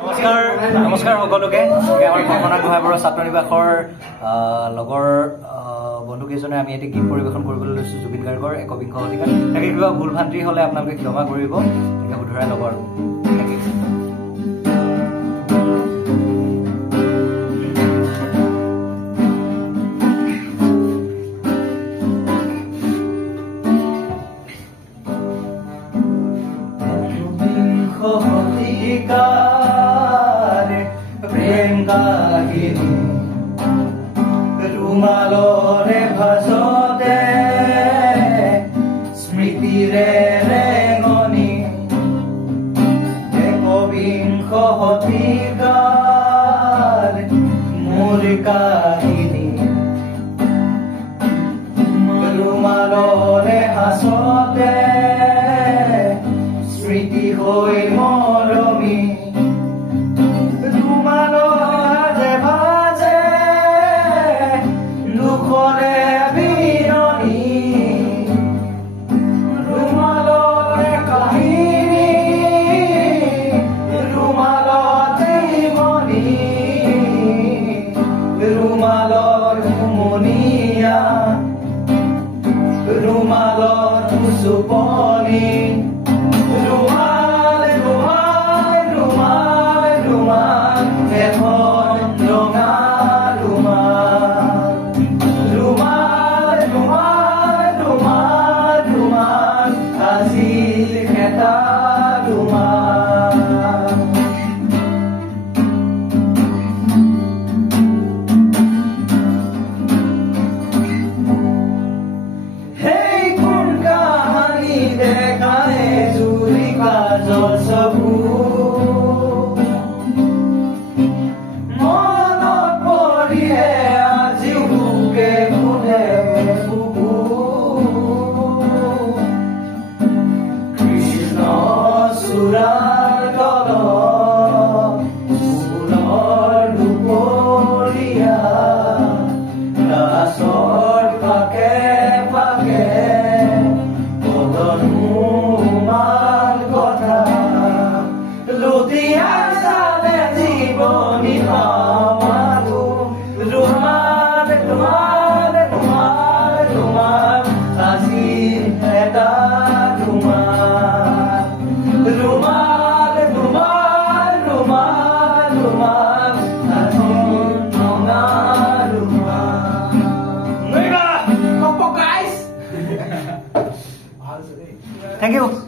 নমস্কাৰ সকলোকে আমাৰ কল্পনা গোহাঁইবৰুৱা ছাত্ৰ নিবাসৰ লগৰ বন্ধুকেইজনে আমি এটি গীত পৰিৱেশন কৰিবলৈ লৈছোঁ জুবিন গাৰ্গৰ ১বিংশ শতিকাত। তাকে কিবা ভুল ভ্ৰান্তি হ'লে আপোনালোকে ক্ষমা কৰিব, এনেকৈ শুধৰাই ল'ব আৰু প্ৰেম কাহিনী ৰুমালৰে ভাসতে স্মৃতিৰে ৰেঙনি একবিংশ শতিকাৰ মোৰ কাহিনী ৰুমালৰে হাসতে স্মৃতি হৈ মৰমী ৰুমালৰ চুপনি ৰুমাল ৰুমাল ৰুমাল ৰুমাল এখন ৰঙা ৰুমাল ৰুমাল ৰুমাল ৰুমাল ৰুমাল আজি এটা ৰুমাল। Thank you.